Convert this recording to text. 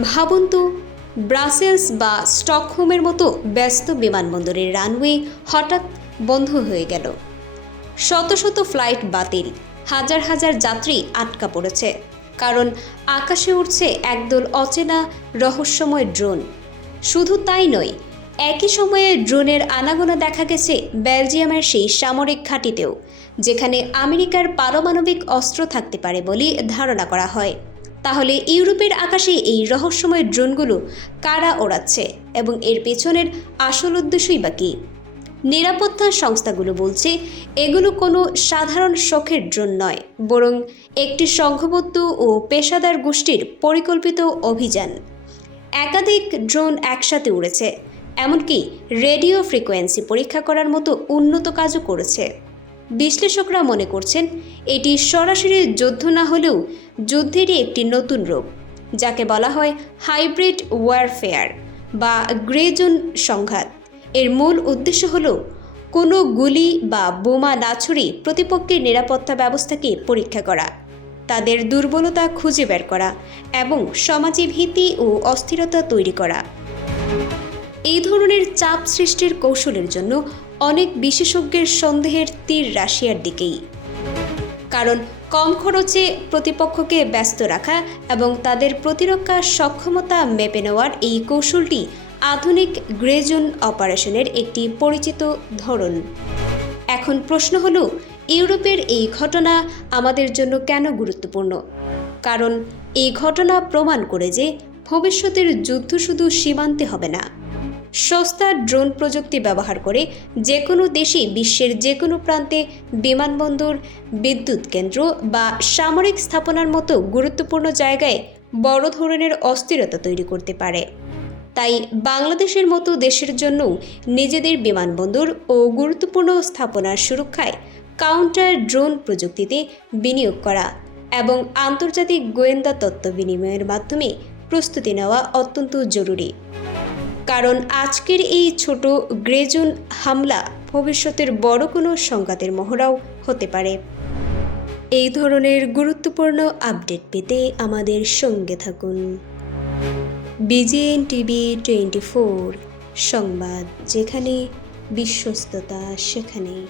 ভাবুন তো, ব্রাসেলস বা স্টকহোমের মতো ব্যস্ত বিমানবন্দরের রানওয়ে হঠাৎ বন্ধ হয়ে গেল। শত শত ফ্লাইট বাতিল, হাজার হাজার যাত্রী আটকা পড়েছে, কারণ আকাশে উড়ছে একদল অচেনা রহস্যময় ড্রোন। শুধু তাই নয়, একই সময়ে ড্রোনের আনাগোনা দেখা গেছে বেলজিয়ামের সেই সামরিক ঘাঁটিতেও, যেখানে আমেরিকার পারমাণবিক অস্ত্র থাকতে পারে বলে ধারণা করা হয়। তাহলে ইউরোপের আকাশে এই রহস্যময় ড্রোনগুলো কারা ওড়াচ্ছে এবং এর পেছনের আসল উদ্দেশ্যই বা কী? নিরাপত্তা সংস্থাগুলো বলছে এগুলো কোনো সাধারণ শখের ড্রোন নয়, বরং একটি সংঘবদ্ধ ও পেশাদার গোষ্ঠীর পরিকল্পিত অভিযান। একাধিক ড্রোন একসাথে উড়েছে, এমনকি রেডিও ফ্রিকোয়েন্সি পরীক্ষা করার মতো উন্নত কাজও করেছে। বিশ্লেষকরা মনে করছেন এটি সরাসরি যুদ্ধ না হলেও যুদ্ধেরই একটি নতুন রূপ, যাকে বলা হয় হাইব্রিড ওয়ারফেয়ার বা গ্রে জোন সংঘাত। এর মূল উদ্দেশ্য হল কোনো গুলি বা বোমা না ছড়িয়ে প্রতিপক্ষের নিরাপত্তা ব্যবস্থাকে পরীক্ষা করা, তাদের দুর্বলতা খুঁজে বের করা এবং সমাজে ভীতি ও অস্থিরতা তৈরি করা। এই ধরনের চাপ সৃষ্টির কৌশলের জন্য অনেক বিশেষজ্ঞের সন্দেহের তীর রাশিয়ার দিকেই। কারণ কম খরচে প্রতিপক্ষকে ব্যস্ত রাখা এবং তাদের প্রতিরক্ষা সক্ষমতা মেপে নেওয়ার এই কৌশলটি আধুনিক গ্রে জোন অপারেশনের একটি পরিচিত ধরন। এখন প্রশ্ন হলো, ইউরোপের এই ঘটনা আমাদের জন্য কেন গুরুত্বপূর্ণ? কারণ এই ঘটনা প্রমাণ করে যে ভবিষ্যতের যুদ্ধ শুধু সীমান্তে হবে না। সস্তা ড্রোন প্রযুক্তি ব্যবহার করে যে কোনো দেশই বিশ্বের যে কোনো প্রান্তে বিমানবন্দর, বিদ্যুৎ কেন্দ্র বা সামরিক স্থাপনার মতো গুরুত্বপূর্ণ জায়গায় বড় ধরনের অস্থিরতা তৈরি করতে পারে। তাই বাংলাদেশের মতো দেশের জন্য নিজেদের বিমানবন্দর ও গুরুত্বপূর্ণ স্থাপনার সুরক্ষায় কাউন্টার ড্রোন প্রযুক্তিতে বিনিয়োগ করা এবং আন্তর্জাতিক গোয়েন্দা তথ্য বিনিময়ের মাধ্যমে প্রস্তুতি নেওয়া অত্যন্ত জরুরি। কারণ আজকের এই ছোট গ্রে জোন হামলা ভবিষ্যতের বড় কোনো সংঘাতের মহড়াও হতে পারে। এই ধরনের গুরুত্বপূর্ণ আপডেট পেতে আমাদের সঙ্গে থাকুন। BGN TV 24 সংবাদ, যেখানে বিশ্বস্ততা সেখানে।